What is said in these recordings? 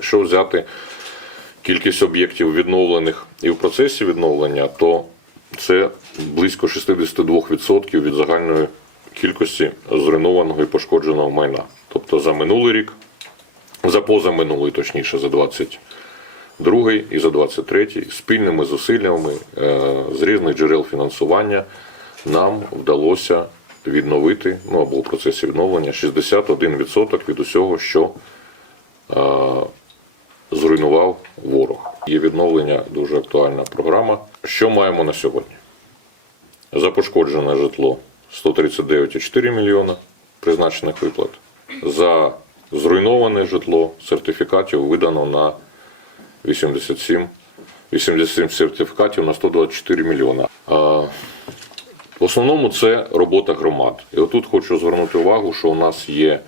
Якщо взяти кількість об'єктів відновлених і в процесі відновлення, то це близько 62% від загальної кількості зруйнованого і пошкодженого майна. Тобто за минулий рік, за позаминулий, точніше, за 22 і за 23 спільними зусиллями е, з різних джерел фінансування нам вдалося відновити, ну або в процесі відновлення 61% від усього, що е, зруйнував ворог. Є відновлення дуже актуальна програма. Що маємо на сьогодні? За пошкоджене житло 139,4 мільйона призначених виплат. За зруйноване житло сертифікатів видано на 87, 87 сертифікатів на 124 мільйона. В основному це робота громад. І отут хочу звернути увагу, що у нас є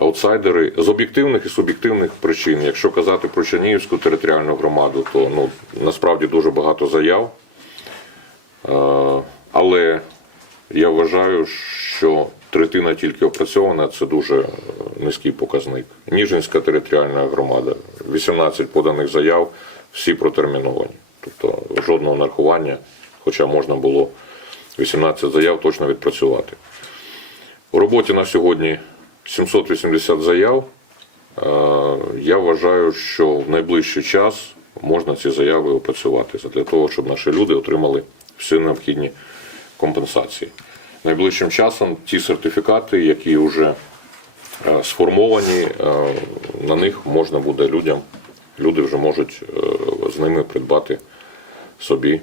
аутсайдери з об'єктивних і суб'єктивних причин. Якщо казати про Чернігівську територіальну громаду, то ну, насправді дуже багато заяв. Е, Але я вважаю, що третина тільки опрацьована це дуже е, низький показник. Ніжинська територіальна громада, 18 поданих заяв, всі протерміновані. Тобто жодного нарахування, хоча можна було 18 заяв точно відпрацювати. У роботі на сьогодні 780 заяв. Е, Я вважаю, що в найближчий час можна ці заяви опрацювати для того, щоб наші люди отримали всі необхідні компенсації. Найближчим часом ті сертифікати, які вже е, сформовані, е, на них можна буде людям, люди вже можуть з ними придбати собі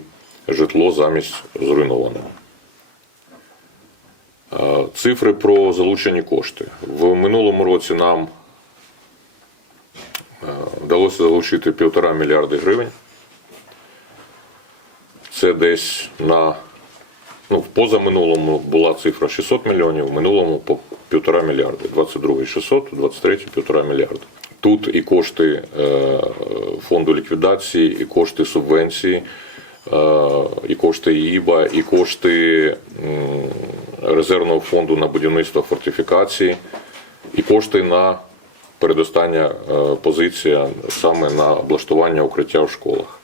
житло замість зруйнованого. Е, Цифри про залучені кошти. В минулому році нам е, вдалося залучити півтора мільярди гривень. Це десь на ну, позаминулому була цифра 600 мільйонів, в минулому по півтора мільярди. 22 600, 23 півтора мільярди. Тут і кошти е, фонду ліквідації, і кошти субвенції, і кошти ІБА, і кошти резервного фонду на будівництво фортифікації, і кошти на передостання е, позиція саме на облаштування укриття в школах.